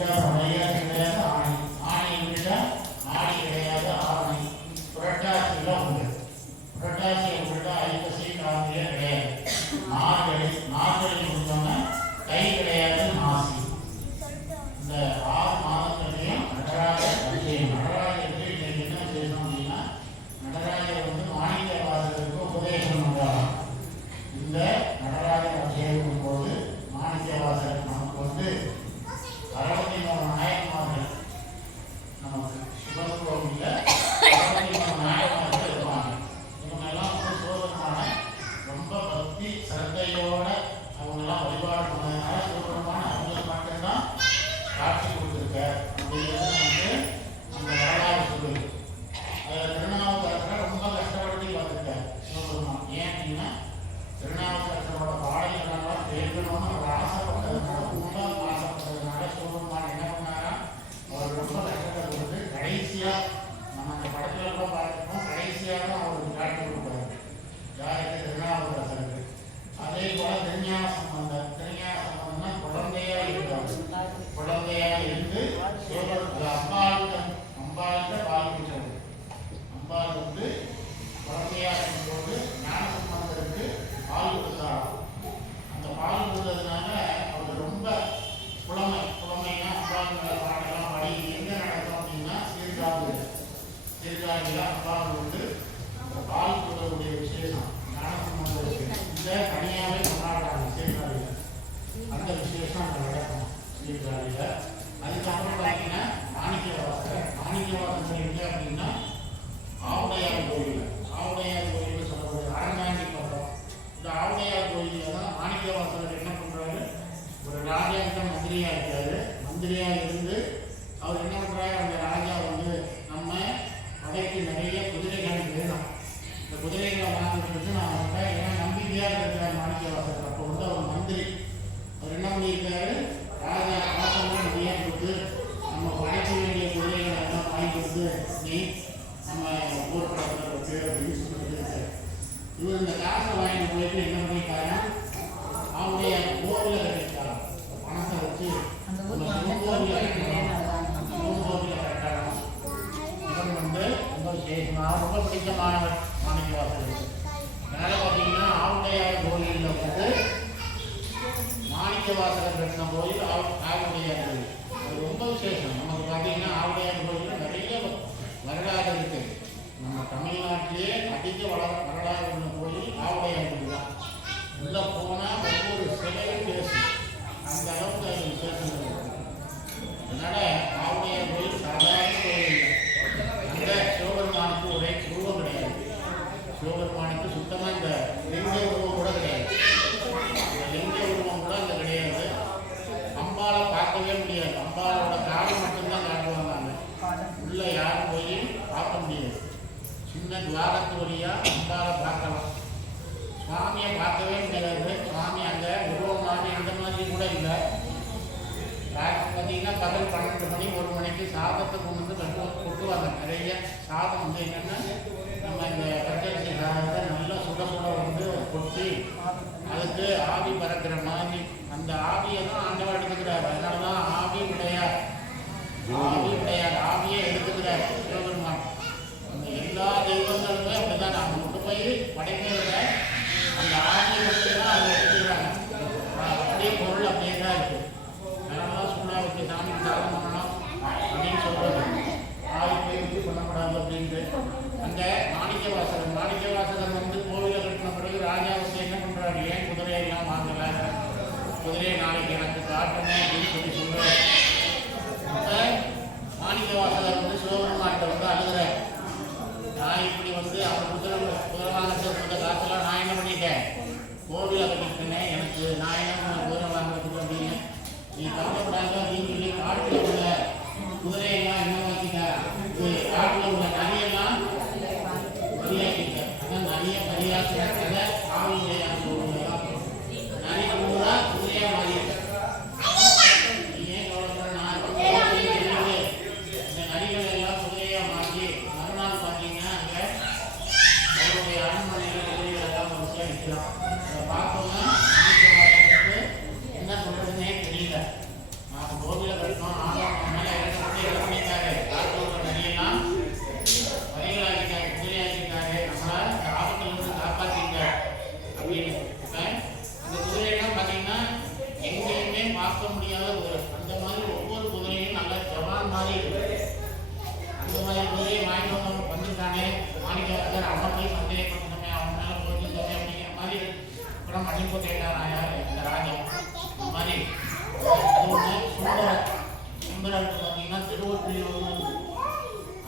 விட்டா வைகாசி கிடையாது ஆணி, ஆணி விட்டா ஆடி கிடையாது ஆணி, புரட்டாசியில் உண்டு, புரட்டாசியை விட்டா ஐப்பசி கார்த்திகை கிடையாது, மார்கழி, மார்கழி முடிஞ்சோன்னா கை கிடையாது மாசி. இந்த 6 மாதங்களையும் நடராஜர் அபிஷேகம். நடராஜருக்கு இன்னைக்கு என்ன விசேஷம் அப்படின்னா, நடராஜர் வந்து மாணிக்க வாசகருக்கு உபதேசம் பண்றாராம். இந்த நடராஜர் அபிஷேகம் போது மாணிக்க வாசகர் நமக்கு வந்து 63 நாயன்மார்கள், நமக்கு சிவன் கோவிலில் 63 நாயன்மார்கள் இருப்பாங்க. இவங்கெல்லாம் வந்து சிவபெருமான ரொம்ப பக்தி சிரத்தையோட அவங்கெல்லாம் வழிபாடு பண்ணதுனால சிவபெருமான அவங்களுக்கு மட்டும்தான் காட்சி கொடுத்துருக்க அப்படிங்கிறது நமக்கு அந்த வரலாறு சொல்லுது. திருநாவுக்கரசரை ரொம்ப கஷ்டப்படுத்தி பார்த்துருக்காரு சிவபெருமான். ஏன் அப்படின்னா திருநாவுக்கரசரோட பாடல்களெல்லாம் கேட்கணும்னு அவர் ஆசைப்பட்டதுனால, ரொம்ப ஆசைப்பட்டதுனால சிவபெருமான் என்ன பண்ணாரா, அவர் ரொம்ப கஷ்டப்பட்டு கொடுத்து கடைசியாக நம்ம அந்த படத்துல கூட பார்த்துருக்கோம், கடைசியாக தான் அவருக்கு காட்சி கொடுப்பாரு. யாருக்கு? திருநாவுக்கரசருக்கு. அதே போல திருஞான சம்பந்தர், திருஞான சம்பந்தம்னா குழந்தையா இருக்காரு, குழந்தையா இருந்து அம்பாளுக்கு பால் குடிச்சவர். அம்பாள் வந்து குழந்தையா இருக்கும்போது ஞான சம்பந்தருக்கு பால் கொடுத்தாராம். அந்த பால் கொடுத்ததுனால அவர் ரொம்ப புலமைனா அம்பாள் பாடலாம் பாடி எங்க நடக்கும் அப்படின்னா சீர்காழியில் அம்பாள் வந்து பால் கொடுக்கக்கூடிய விசேஷம் ஞான சம்பந்தருக்கு இந்த தனியாகவே கொண்டாடுறாங்க சீர்காழியில். அந்த விசேஷம் அங்கே நடக்கும் சீர்காழியில். அதுக்கப்புறம் பார்த்தீங்கன்னா மாணிக்கவாசகர் எங்கே அப்படின்னா ஆவுடையார் கோயில், ஆவுடையார் கோயில்னு சொல்லக்கூடிய அரங்காண்டி பக்கம். இந்த ஆவுடையார் கோயிலில் தான் மாணிக்கவாசகர் என்ன பண்ணுறாரு, ஒரு ராஜாவுக்கு மந்திரியாக இருக்காரு. மந்திரியாக இருந்து அவர் என்ன பண்ணுறாரு, அந்த ராஜா வந்து நம்ம படைக்கு நிறைய குதிரைகள் வேணும், இந்த குதிரைகளை வாங்கிட்டு நான் வந்துட்டேன், ஏன்னா நம்பிக்கையாக இருக்கிறார் மாணிக்கவாசகர். அப்போ வந்து அவர் மந்திரி, அவர் என்ன பண்ணியிருக்காரு, ராஜா காசெல்லாம் நிறைய கொடுத்து நம்ம படைக்க வேண்டிய குதிரைகளை எல்லாம் வாங்கி கொடுத்து நீ நம்ம ஊர் படத்தில் ஒரு பேர் அப்படின்னு சொல்லிட்டு இவர் இந்த காசை வாங்கிட்டு போயிட்டு என்ன பண்ணிட்டாரு, அவருடைய கோவிலை கட்டிட்டாரு. பணத்தை வச்சு சிவகோவிலை கட்டணும். இவன் வந்து ரொம்ப விசேஷமாக ரொம்ப பிடித்தமானவர் மாணிக்கவாசகர். அதனால பார்த்தீங்கன்னா ஆவுடையார் கோயிலில் வந்து மாணிக்கவாசகர் கட்டின கோயில் ஆவுடையார் கோயில். அது ரொம்ப விசேஷம். நமக்கு பார்த்தீங்கன்னா ஆவுடையார் கோயிலில் நிறைய வரலாறு இருக்கு. நம்ம தமிழ்நாட்டிலேயே அதிக வரலாறு உள்ள கோயில் ஆவுடையார் கோயில் தான். உள்ளே போனால் ஒவ்வொரு சிலையும் பேசும், அந்த அளவுக்கு அது விசேஷங்கள் இருக்கு. அதனால ஆவுடையார் கோயில் சாதாரண கோயில் இல்லை. அங்கே சிவபெருமானுக்கு ஒரே உருவம் கிடையாது. சிவபெருமானுக்கு சுத்தமாக இந்த லிங்க உருவம் கூட கிடையாது. இந்த லிங்க உருவம் கூட அங்கே கிடையாது. அம்பாவை பார்க்கவே முடியாது. அம்பாவோட காடு மட்டும்தான் காட்டுவாங்க. உள்ள யாரும் போய் பார்க்க முடியாது. சின்ன துவாரத்து வழியாக அம்பாவை பார்க்கலாம். சுவாமியை பார்க்கவே முடியாது. சுவாமி அங்கே உருவமான இந்த மாதிரி கூட இல்லை. பார்த்தீங்கன்னா பகல் 12 மணி 1 மணிக்கு சாதத்தை கொண்டு வந்து கொட்டுவாங்க. நிறைய சாதம் வந்து என்னென்னா நம்ம இந்த பச்சரிசி சாதத்தை நல்லா சுட வந்து கொட்டி அதுக்கு ஆவி பறக்கிற மாதிரி அந்த ஆவியை தான் ஆண்டவா எடுத்துக்கிறார். அதனால தான் ஆவி உடையார், ஆவியை எடுத்துக்கிறார் சிவபெருமான். அந்த எல்லா தெய்வங்களுமே அப்படிதான். நாங்கள் கொண்டு போய் படைக்கிறத அந்த ஆவியை மட்டும்தான் அவங்க எடுத்துக்கிறாங்க. அப்படியே பொருள் அப்படியே தான் இருக்குது. அதனால தான் சூடாவுக்கு சாமிக்கு சாதம் பண்ணணும் அப்படின்னு சொல்கிறது. ஆவி போய் வச்சு பண்ணக்கூடாது அப்படின்ட்டு அந்த மாணிக்கவாசகர் வந்து கோவிலை கட்டின பிறகு ராஜா வந்து என்ன பண்ணுறாரு, ஏன் குதிரையெல்லாம் வாங்கலை, குதிரையை நாளைக்கு எனக்கு காட்டணும் அப்படின்னு சொல்லி முடியாத குதிரை. அந்த மாதிரி ஒவ்வொரு குதிரையும் நல்ல ஜவான் மாதிரி இருக்கு. அந்த மாதிரி குதிரையை வாங்கிட்டு வந்துட்டானே மாணிக்கவாசகர் அவனை போய் சந்தேகப்பட்டமே, அவன் மேலே போயிருந்தோமே அப்படிங்கிற மாதிரி அப்புறம் மன்னிப்பு கேட்டாரான் யார் இந்த ராஜா. இந்த மாதிரி அது ஒன்று. சுந்தரருக்கு பார்த்தீங்கன்னா திருவொற்றியூர்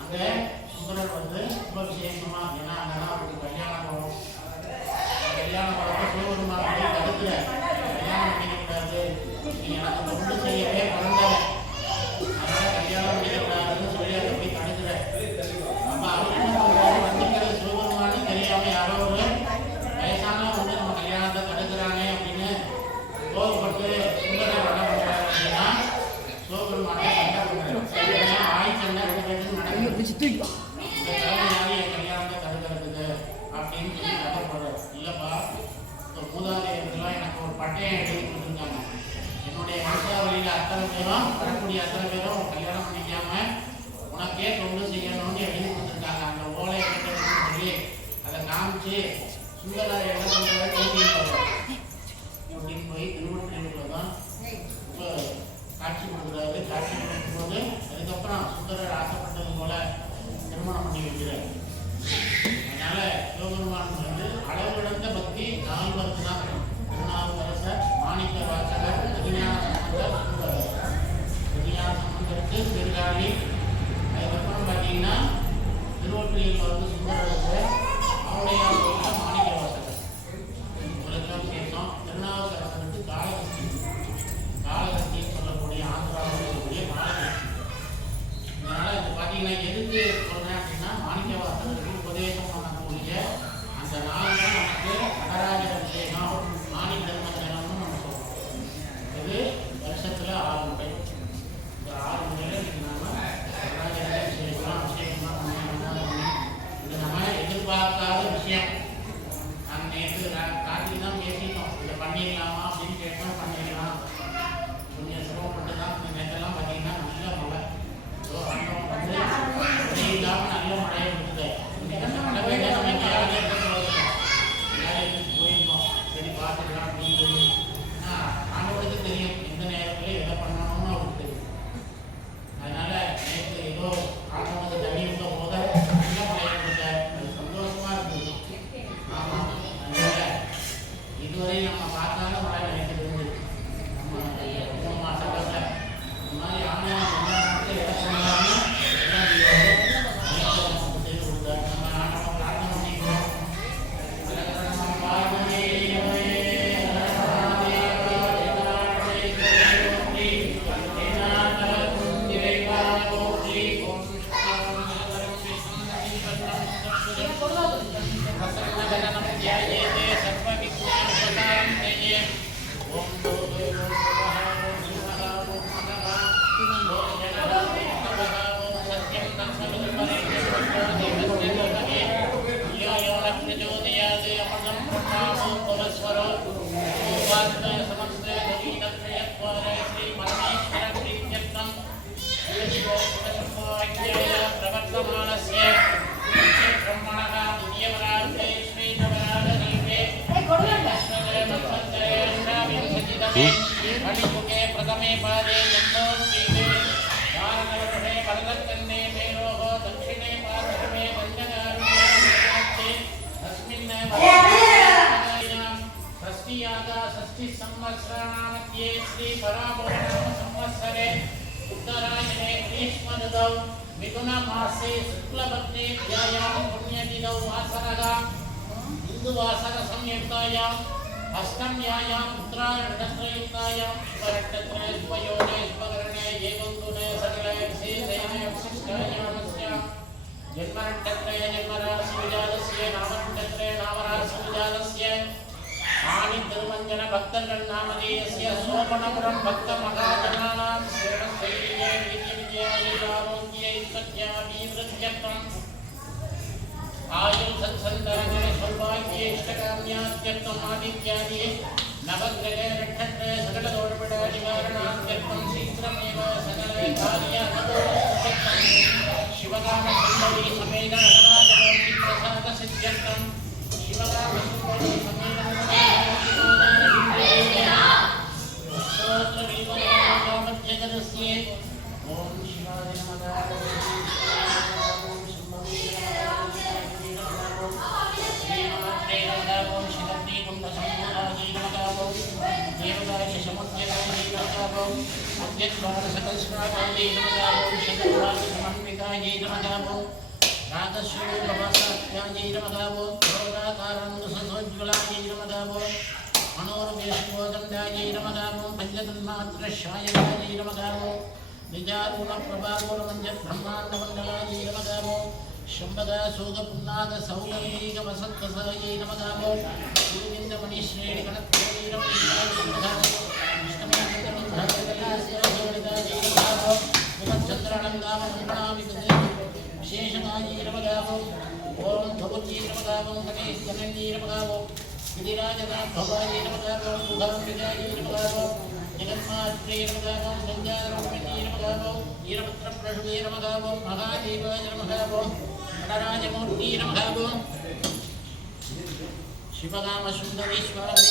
அங்கே சுந்தரர் வந்து ரொம்ப விசேஷமா, ஏன்னா அங்கெல்லாம் அவருக்கு கல்யாணம் போகும். கல்யாணம் போகிறப்ப சிவபெருமான் போய் தடுக்கல, கல்யாணம் பண்ணிக்கக்கூடாது, நீ எனக்கு தொண்டு செய்யவே பிறந்தவ, அதனால கல்யாணம் பண்ணிக்கக்கூடாதுன்னு சொல்லி அதை போய் தடுக்கல. நம்ம அவருக்கு வந்திருக்கிறது சிவபெருமானு தெரியாம யாரோ ஒரு வயசான வந்து நம்ம கல்யாணத்தை தடுக்கிறானே அப்படின்னு கோபப்பட்டு சுந்தரர் என்ன பண்றாரு அப்படின்னா சிவபெருமானை சண்டை பண்றாரு. ஆய் சண்டை நடக்குது, இந்த தலைமையாரி என் கல்யாணத்தை தடுக்கிறதுக்கு அப்படின்னு சொல்லி கதை போடுறாரு. இல்லப்பா, இந்த மூதாதையர்கள்லாம் எனக்கு ஒரு பட்டயம் எழுதி கொடுத்துருக்காங்க, என்னுடைய வம்சாவளியில் அத்தனை பேரும் வரக்கூடிய அத்தனை பேரும் கல்யாணம் பண்ணிக்காம உனக்கே தொண்டு செய்யணும்னு எழுதி கொடுத்துருக்காங்க. அந்த ஓலையை கட்டணும்னு சொல்லி அதை காமிச்சு சுந்தரர் என்ன பண்ணுறாரு, கூட்டின்னு போய் திருவொற்றியூரில் தான் ரொம்ப காட்சி கொடுக்குறாரு. காட்சி கொடுக்கும்போது அதுக்கப்புறம் சுந்தரர் ஆசைப்பட்டது போல திருமணம் பண்ணி வைக்கிறார். அதனால சிவபெருமான் வந்து அளவிழந்த பக்தி 4 பேருக்கு தான். திருநாவுக்கரசர், மாணிக்கவாசகர், திருஞான சம்பந்தர், சுந்தரர். திருஞான சம்பந்தருக்கு திருகாழி, அதுக்கப்புறம் பார்த்தீங்கன்னா திருவொற்றியூரில் வந்து சுந்தரருக்கு அவருடைய மாணிக்கவாசகர். உங்களுக்கெல்லாம் விசேஷம். திருநாவுக்கரசருக்கு காளகஸ்தி, காளகஸ்தின்னு சொல்லக்கூடிய ஆந்திராவில் சொல்லக்கூடிய காளகஸ்தி. அதனால இது பார்த்தீங்கன்னா எதுக்கு சொல்றேன் அப்படின்னா மாணிக்கவாசகருக்கு உபதேசம் பண்ணக்கூடிய அந்த 4 நாள் நமக்கு நடராஜ அபிஷேகம், மாணிக்க தர்மஞ்சனம்னு நம்ம சொல்றோம். இது வருஷத்துல 6 முறை. இந்த 6 முறையில நாம நடராஜ அபிஷேகம் அபிஷேகம்லாம் பண்ணி இது நம்ம எதிர்பார்க்காத விஷயம். நான் நேற்று காட்டில் தான் பேசிட்டோம், இதை பண்ணிடலாமா அப்படின்னு கேட்டோம். பண்ணிடலாம், கொஞ்சம் சிரமப்பட்டு தான். நேற்றெல்லாம் பார்த்தீங்கன்னா நல்ல மழை, வந்து மழை இல்லாமல் நல்ல மழையை கொடுத்துட்டு அந்த மழை பெய்ய நம்ம யாரையும் போயிருந்தோம். சரி பார்த்துக்கலாம் அப்படின்னு சொல்லி ஆண்டவருக்கு தெரியும் எந்த நேரத்தில் எதை பண்ணணும்னு அவருக்கு தெரியும். அதனால நேற்று ஏதோ ஆண்டவனுக்கு தண்ணி விட்ட போத நல்ல மழையை கொடுத்தார். அது சந்தோஷமா இருந்தது. ஆமாம், அதனால இதுவரை நம்ம பார்க்காத மழை நினைக்கிறது நம்ம 3 மாதத்தில் இந்த மாதிரி ஆணையம் எல்லா நாட்டிலும் எதை பண்ணலாம்னு செய்து கொடுத்தார். நம்ம ஆண்டவன் பிரார்த்தனை பண்ணிக்கிறோம். प्रथमे पादे जन्मोत्पीते वारणवर्षे वरदकन्ने मेरोः दक्षिणे पार्श्वे वन्दनारुणे तस्मिन् षष्ठीयागा षष्ठीसंवत्सराणामध्ये श्रीपराभवनाम संवत्सरे उत्तरायणे ग्रीष्मऋतौ मिथुनमासे शुक्लपक्षेभ्यायां पुण्यतिथौ वासरः हिन्दुवासरसंयुक्तायां अष्टम्यायां उत्तरायणनक्षत्रयुक्तायां शुभनक्षत्रे शुभयोगे शुभकरणे एवं गुणे सकले विशेषेण विशिष्टायामस्यां जन्मनक्षत्रे जन्मराशिविजातस्य नामनक्षत्रे नामराशिविजातस्य आनितिरुमञ्जन भक्तர்கள் नामधेयस्य सोमनपुरं भक्तमहाजनानां श्रेणस्थैर्ये वीर्यविजयाय आरोग्ये सत्याभिवृद्ध्यर्थम् आयु सत्संताने सौभाग्येष्टकाम्यात्यर्थम् आदित्यादि नवग्रहे नक्षत्रे सकलदोषपीडानिवारणात्यर्थं शीघ्रमेव सकले कार्यार्थं शिवकामसुन्दरी समेत नटराजमूर्ति प्रसादसिद्ध्यर्थं शिवकामसुन्दरी समेत नमस्ते ओम शिवाय नमः ओम शंभवे नमः श्रीमात्रे नमः ओम शिवते कुंभसंभवाय नमः देवताय समुद्यताय नमः अद्यद्वारसकस्वाय नमः ओम शतद्वार समन्विताय नमः रागस्वरूपवासात्याय नमः क्रोधाकारानुससोज्ज्वलाय नमः मनोरवेशोदण्डाय नमः पञ्चतन्मात्रशायनाय नमः निजारुणप्रभागुणमञ्जब्रह्माण्डमण्डलाय नमः शम्बदासोगपुन्नागसौगन्धीकवसत्कसाय नमः गुरुविन्दमणिश्रेणिगणत्वै नमः विष्णुचन्द्रणङ्गामङ्गणाविपदे विशेषणाय नमः ओम भगवती नमः गणेशजननी नमः गिरिराजनाथवाय नमः बुधाम्बिकाय नमः जगन्मात्रे नमः गंगारूपिणी नमः वीरभद्रप्रभवे नमः महादेवाय नमः गणराजमूर्ति नमः शिवकामसुन्दरेश्वराय